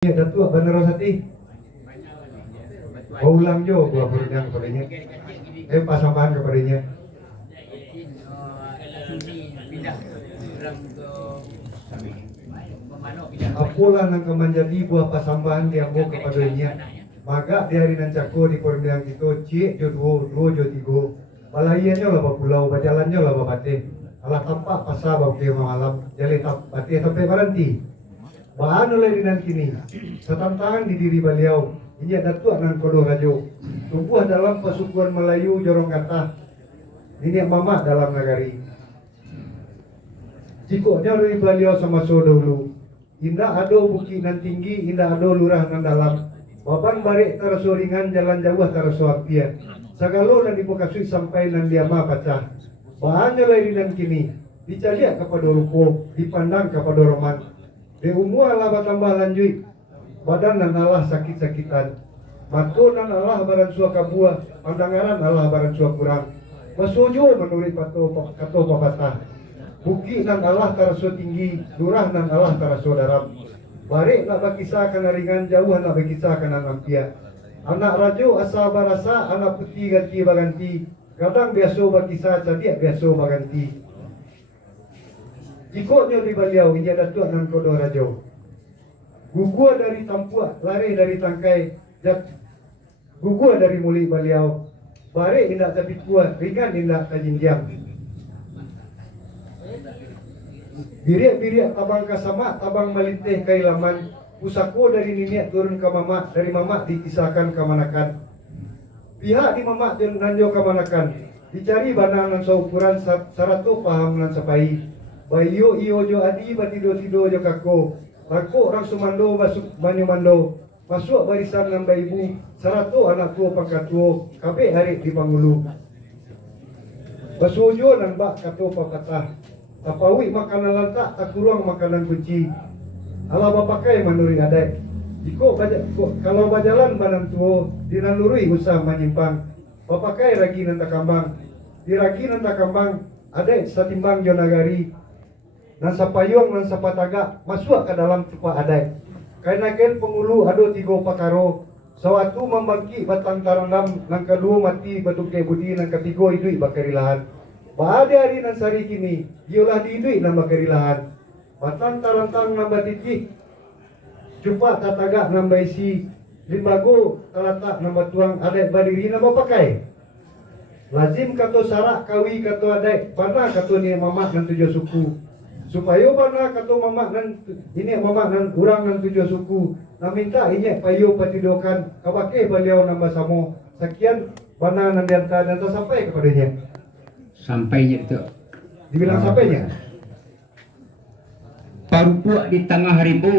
Ya Datuk Bandar Rosati. Ulang jo gua berikan kepadanya. Pasambahan kepadanya. Apalah nang menjadi buah pasambahan dia mau kepadanya. Maka di hari nancako di perbiang itu cik jo dua jo tiga. Balaiannya lah pulau, bajalannya lah bate. Alah tampak pasar bau ke malam. Jadi tak bate sampai berhenti. Bahan oleh dinan kini setantangan di diri beliau ini ada tuan nan kodoh rajo tumbuh dalam pasukuan Melayu jorong kata ini mama dalam nagari jikoknya dari beliau sama so dulu indah ado buki nan tinggi indah ado lurah nan dalam baban barik taraso ringan jalan jauh taraso apia sagalo nan dipokasui sampai nan diama pacah bahannya oleh dinan kini dicari kepada rupo dipandang kepada roman di umur Allah tambah lanjut badan dan Allah sakit-sakitan matu dan Allah baran suah kabuah pandangaran Allah baran suah kurang masuju menurut kato papatah buki dan Allah taraso tinggi durah dan Allah taraso daram barik nak berkisah kena ringan jauh nak berkisah kena nampia anak rajo asal barasa anak putih ganti baganti kadang biasa berkisah cadia biasa baganti jikoknya di beliau ini ada tuan nan kodoh rajo gugua dari tampua lari dari tangkai gugua dari muli beliau bare indak tapi kuat ringan indak tajinjang biriak-biriak tabang kasama tabang melintih kailaman pusako dari niniak turun ke mama dari mama dikisahkan ke manakan pihak di mama dan nanjo ke manakan dicari banan nan saukuran saratu paham nan sapai bayo iyo jo adi batido tido jo kako lako orang sumando masuk banyu mando masuk barisan nambah ibu 100 anak tua pangkat tua kabe hari di pangulu basujo nan bak kato pakatah tapawi makanan lantak tak kurang makanan kunci ala bapakai manuri adai kalau bajalan banan tua dinalurui usah menyimpang bapakai ragi nanta kambang di ragi nanta kambang adai satimbang jo nagari nan sapayong nan sapataga masuk ke dalam tupa adai karena ken pengulu ado 3 pakaro sawatu membangki batang tarandam nang kedua mati batuke budi nang ketiga idui bakarilahan baade hari nan sari kini diolah diidui nang bakarilahan batang tarantang nang batiti cupa tataga nang baisi limbago talatak nang batuang adai badiri nang bapakai lazim kato sarak kawi kato adai pernah kato ni mamah nang 7 suku supaya mana kato mama nan ini mama nan kurang nan 7 suku na minta ini payo patidokan kabake beliau nambah samo sekian mana nan dianta dan sampai kepadanya sampainya itu dibilang sampainya parupu di tengah ribu